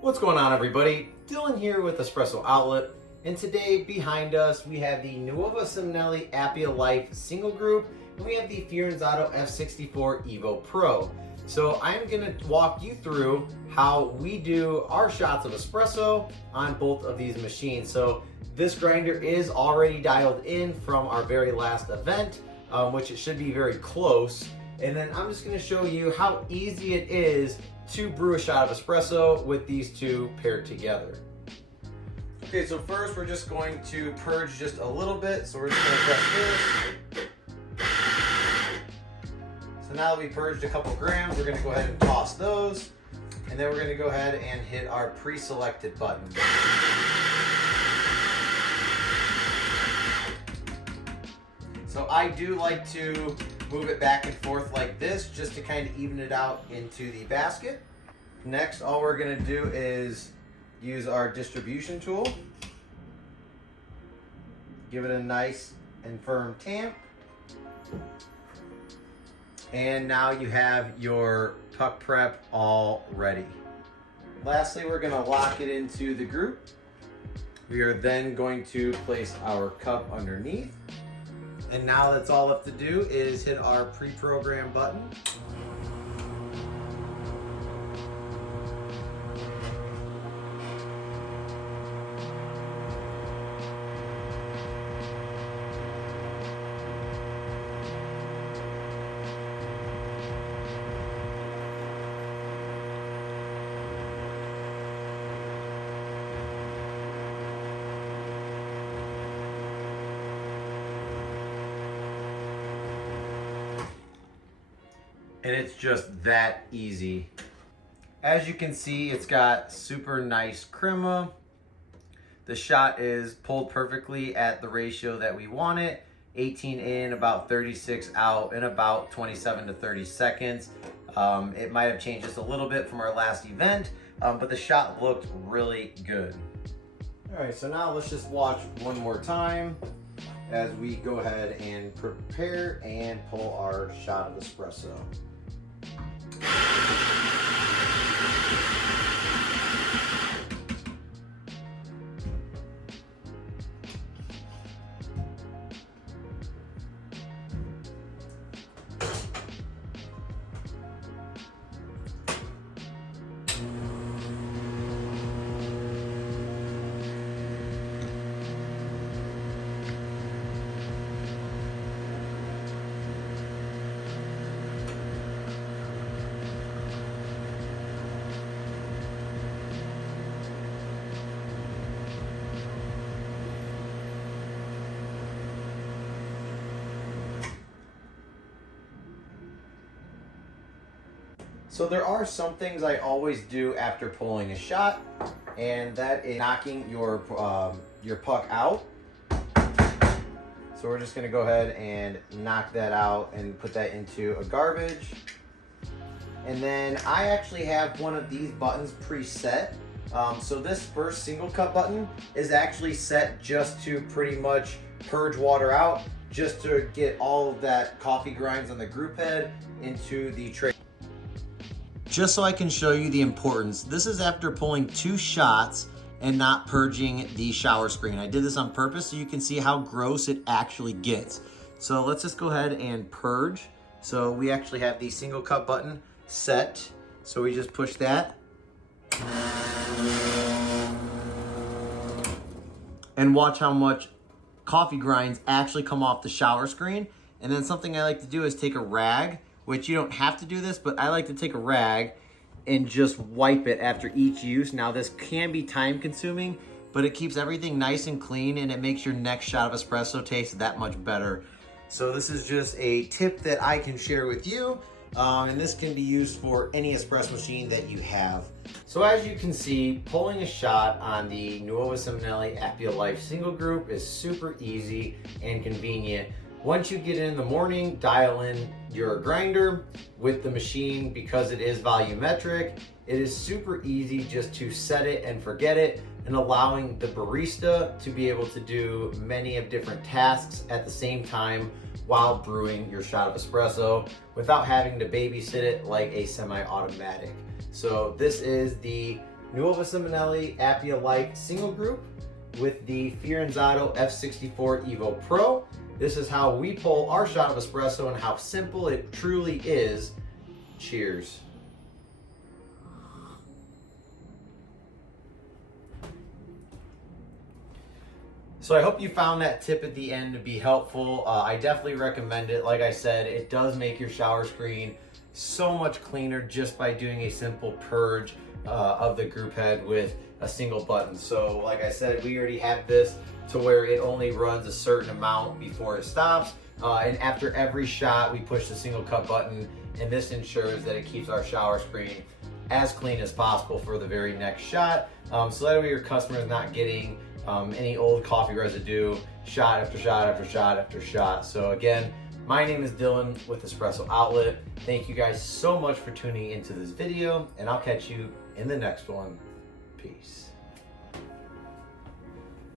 What's going on, everybody? Dylan here with Espresso Outlet, and today behind us we have the Nuova Simonelli Appia Life single group, and we have the Firenzato F64 Evo Pro. So I'm going to walk you through how we do our shots of espresso on both of these machines. So this grinder is already dialed in from our very last event, which it should be very close. And then I'm just going to show you how easy it is to brew a shot of espresso with these two paired together. Okay, so first we're just going to purge just a little bit. So we're just going to press this. So now that we purged a couple grams, we're going to go ahead and toss those. And then we're going to go ahead and hit our pre-selected button. So I do like to move it back and forth like this just to kind of even it out into the basket. Next, all we're going to do is use our distribution tool. Give it a nice and firm tamp. And now you have your puck prep all ready. Lastly, we're going to lock it into the group. We are then going to place our cup underneath. And now that's all left to do is hit our pre-program button. And it's just that easy. As you can see, it's got super nice crema. The shot is pulled perfectly at the ratio that we want it. 18 in, about 36 out in about 27 to 30 seconds. It might have changed just a little bit from our last event, but the shot looked really good. All right, so now let's just watch one more time as we go ahead and prepare and pull our shot of espresso. So there are some things I always do after pulling a shot, and that is knocking your puck out. So we're just going to go ahead and knock that out and put that into a garbage. And then I actually have one of these buttons preset. So this first single cup button is actually set just to pretty much purge water out, just to get all of that coffee grinds on the group head into the tray. Just so I can show you the importance, this is after pulling 2 shots and not purging the shower screen. I did this on purpose so you can see how gross it actually gets. So let's just go ahead and purge. So we actually have the single cup button set. So we just push that. And watch how much coffee grinds actually come off the shower screen. And then something I like to do is take a rag, which you don't have to do this, but I like to take a rag and just wipe it after each use. Now this can be time consuming, but it keeps everything nice and clean, and it makes your next shot of espresso taste that much better. So this is just a tip that I can share with you, and this can be used for any espresso machine that you have. So as you can see, pulling a shot on the Nuova Simonelli Appia Life single group is super easy and convenient. Once you get in the morning, dial in your grinder with the machine. Because it is volumetric, it is super easy just to set it and forget it, and allowing the barista to be able to do many of different tasks at the same time while brewing your shot of espresso without having to babysit it like a semi-automatic. So this is the Nuova Simonelli Appia Life single group with the Firenzato F64 Evo Pro. This is how we pull our shot of espresso and how simple it truly is. Cheers. So I hope you found that tip at the end to be helpful. I definitely recommend it. Like I said, it does make your shower screen so much cleaner just by doing a simple purge of the group head with a single button. So like I said, we already have this to where it only runs a certain amount before it stops. And after every shot, we push the single cut button, and this ensures that it keeps our shower screen as clean as possible for the very next shot. So that way your customer is not getting any old coffee residue shot after shot after shot after shot. So again, my name is Dylan with Espresso Outlet. Thank you guys so much for tuning into this video, and I'll catch you in the next one. Peace.